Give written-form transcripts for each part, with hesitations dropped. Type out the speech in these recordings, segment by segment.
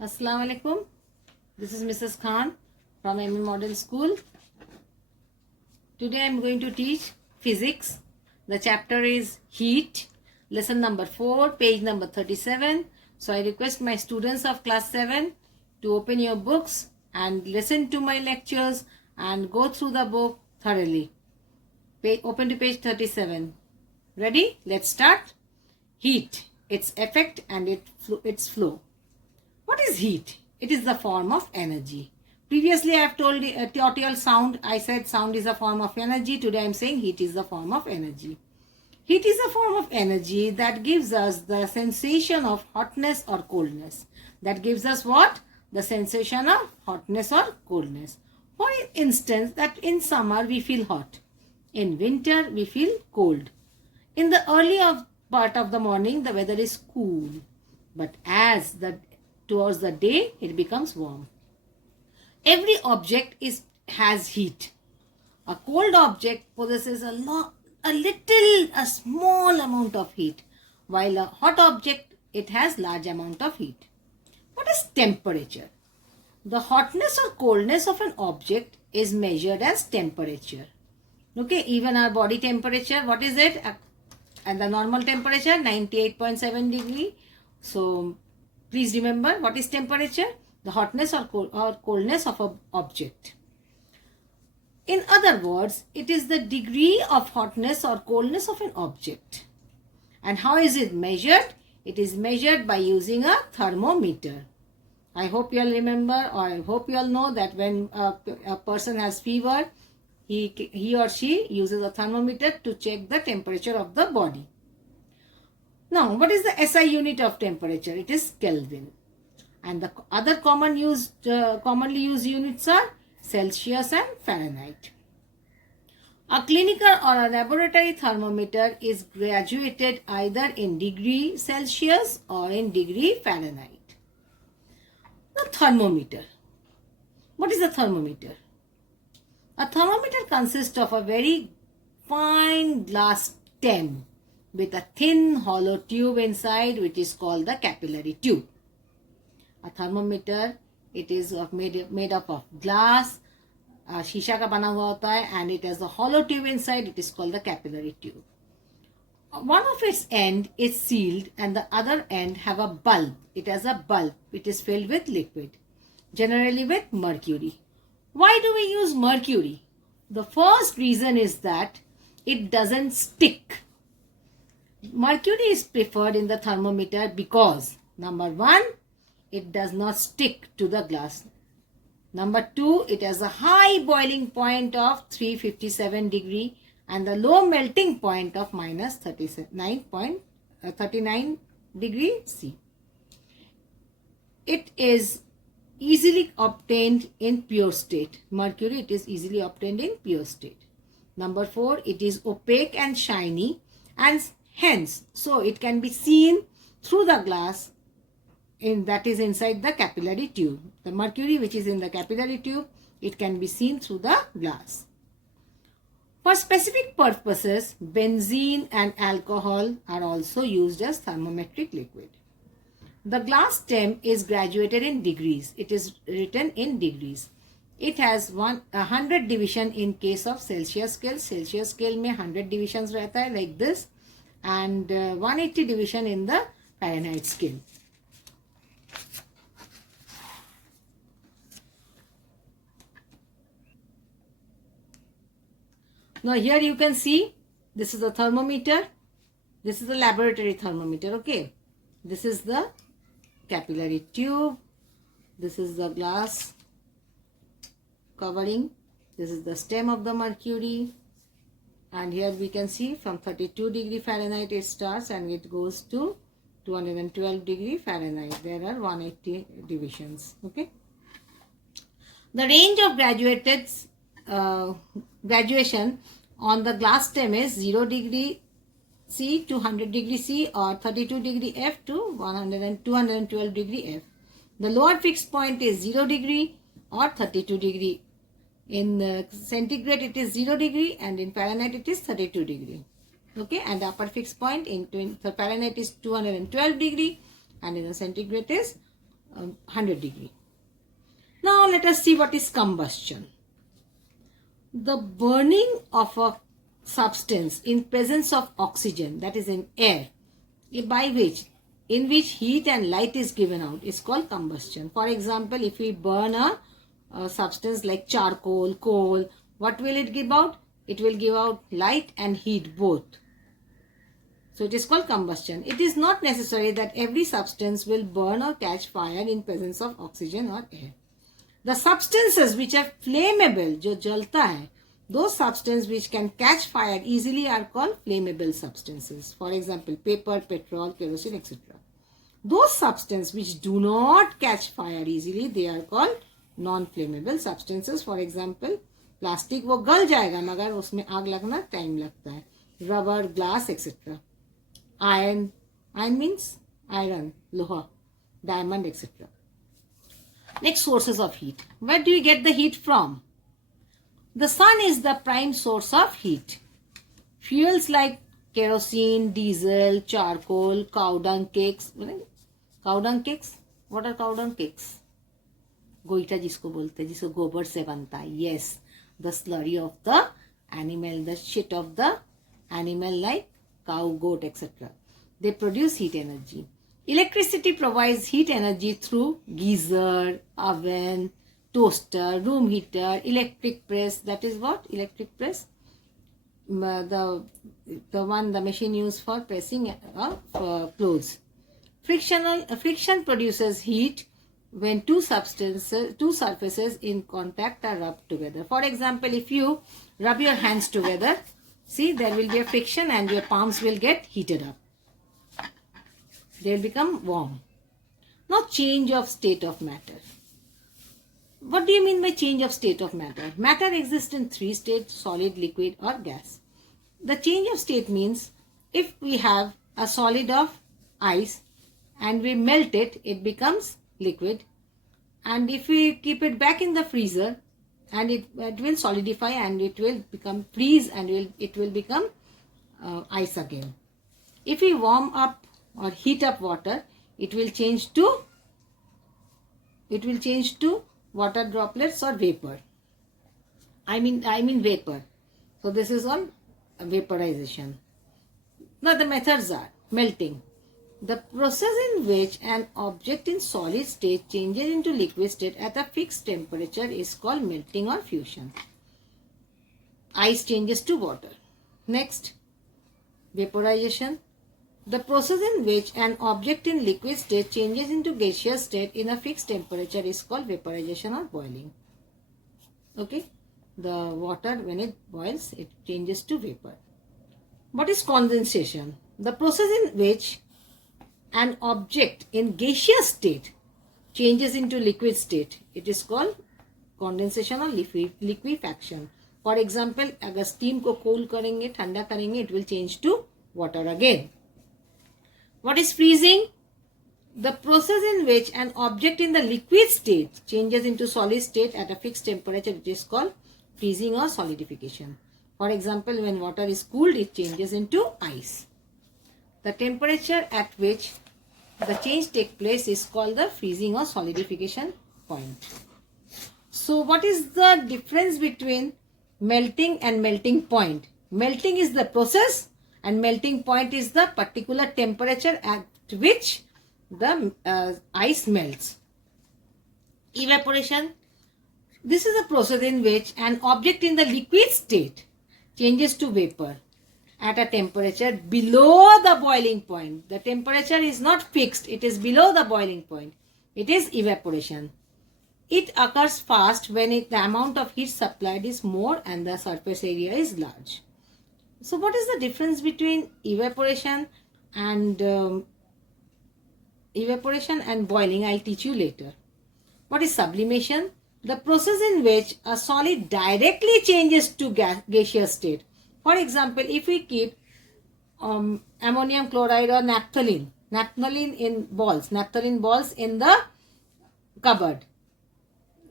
Assalamu alaikum. This is Mrs. Khan from ME Model School. Today I am going to teach physics. The chapter is heat. Lesson number 4, page number 37. So I request my students of class 7 to open your books and listen to my lectures and go through the book thoroughly. Open to page 37. Ready? Let's start. Heat, its effect and its flow. What is heat? It is the form of energy. Previously I have taught you all sound. I said sound is a form of energy. Today I am saying heat is the form of energy. Heat is a form of energy that gives us the sensation of hotness or coldness. That gives us what? The sensation of hotness or coldness. For instance, that in summer we feel hot. In winter we feel cold. In the early part of the morning the weather is cool. But towards the day it becomes warm. Every object has heat. A cold object possesses a small amount of heat, while a hot object, it has large amount of heat. What is temperature? The hotness or coldness of an object is measured as temperature. Okay, even our body temperature, what is it? And the normal temperature 98.7 degree. So please remember, what is temperature? The hotness or coldness of an object. In other words, it is the degree of hotness or coldness of an object. And how is it measured? It is measured by using a thermometer. I hope you all remember, or I hope you all know that when a person has fever, he or she uses a thermometer to check the temperature of the body. Now, what is the SI unit of temperature? It is Kelvin. And the other commonly used units are Celsius and Fahrenheit. A clinical or a laboratory thermometer is graduated either in degree Celsius or in degree Fahrenheit. The thermometer. What is a thermometer? A thermometer consists of a very fine glass stem with a thin hollow tube inside, which is called the capillary tube. A thermometer, it is made up of glass, शीशा का बना हुआ होता है, and it has a hollow tube inside. It is called the capillary tube. One of its end is sealed and the other end have a bulb. It has a bulb. It is filled with liquid, generally with mercury. Why do we use mercury? The first reason is that it doesn't stick. Mercury is preferred in the thermometer because, number 1, it does not stick to the glass. Number 2, it has a high boiling point of 357 degree and the low melting point of minus 39 degree C. It is easily obtained in pure state. Mercury, it is easily obtained in pure state. Number 4, it is opaque and shiny, and hence, so it can be seen through the glass that is inside the capillary tube. The mercury which is in the capillary tube, it can be seen through the glass. For specific purposes, benzene and alcohol are also used as thermometric liquid. The glass stem is graduated in degrees. It is written in degrees. It has 100 division in case of Celsius scale. Celsius scale में 100 divisions रहता है like this, and 180 division in the Fahrenheit scale. Now here you can see, this is a thermometer. This is a laboratory thermometer, okay. This is the capillary tube. This is the glass covering. This is the stem of the mercury. And here we can see from 32 degree Fahrenheit it starts and it goes to 212 degree Fahrenheit. There are 180 divisions, okay. The range of graduation on the glass stem is 0 degree C to 100 degree C or 32 degree F to 212 degree F. The lower fixed point is 0 degree or 32 degree. In centigrade it is 0 degree and in Fahrenheit it is 32 degree. Okay, and the upper fixed point in Fahrenheit is 212 degree and in the centigrade is 100 degree. Now let us see what is combustion. The burning of a substance in presence of oxygen, that is in air, in which heat and light is given out, is called combustion. For example, if we burn a substance like charcoal, coal, what will it give out? It will give out light and heat both. So it is called combustion. It is not necessary that every substance will burn or catch fire in presence of oxygen or air. The substances which are flammable, जो जलता है, those substances which can catch fire easily are called flammable substances. For example, paper, petrol, kerosene, etc. Those substances which do not catch fire easily, they are called non-flammable substances. For example, plastic वो गल जाएगा मगर उसमें आग लगना time लगता है. Rubber, glass, etcetera. Iron means iron, loha, diamond, etc. Next, sources of heat. Where do you get the heat from? The sun is the prime source of heat. Fuels like kerosene, diesel, charcoal, cow dung cakes. Cow dung cakes? What are cow dung cakes? गोईठा जिसको बोलते हैं, जिसको गोबर से बनता है. Yes, the slurry of the animal, the shit of the animal like cow, goat, etc. They produce heat energy. Electricity provides heat energy through geyser, oven, toaster, room heater, electric press. That is what? Electric press? The machine used for pressing clothes. Friction produces heat when two surfaces in contact are rubbed together. For example, if you rub your hands together, see, there will be a friction and your palms will get heated up. They will become warm. Now, change of state of matter. What do you mean by change of state of matter? Matter exists in three states: solid, liquid or gas. The change of state means if we have a solid of ice and we melt it, it becomes liquid. And if we keep it back in the freezer, and it will solidify and it will become freeze and it will become ice again. If we warm up or heat up water, it will change to water droplets or vapor. I mean vapor. So this is on vaporization. Now the methods are melting. The process in which an object in solid state changes into liquid state at a fixed temperature is called melting or fusion. Ice changes to water. Next, vaporization. The process in which an object in liquid state changes into gaseous state in a fixed temperature is called vaporization or boiling. Okay, the water, when it boils, it changes to vapor. What is condensation? The process in which an object in gaseous state changes into liquid state, it is called condensation or liquefaction. For example, अगर steam को cool करेंगे, ठंडा करेंगे, it will change to water again. What is freezing? The process in which an object in the liquid state changes into solid state at a fixed temperature, it is called freezing or solidification. For example, when water is cooled, it changes into ice. The temperature at which the change takes place is called the freezing or solidification point. So what is the difference between melting and melting point? Melting is the process and melting point is the particular temperature at which the ice melts. Evaporation. This is a process in which an object in the liquid state changes to vapor at a temperature below the boiling point. The temperature is not fixed, it is below the boiling point. It is evaporation. It occurs fast when the amount of heat supplied is more and the surface area is large. So what is the difference between evaporation and boiling? I'll teach you later. What is sublimation? The process in which a solid directly changes to gaseous state. For example, if we keep ammonium chloride or naphthalene balls in the cupboard,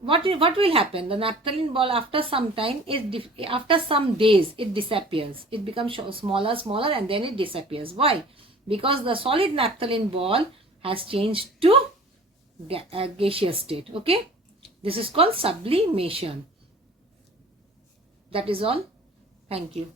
what will happen? The naphthalene ball after some time, after some days, it disappears. It becomes smaller and then it disappears. Why? Because the solid naphthalene ball has changed to gaseous state. Okay, this is called sublimation. That is all. Thank you.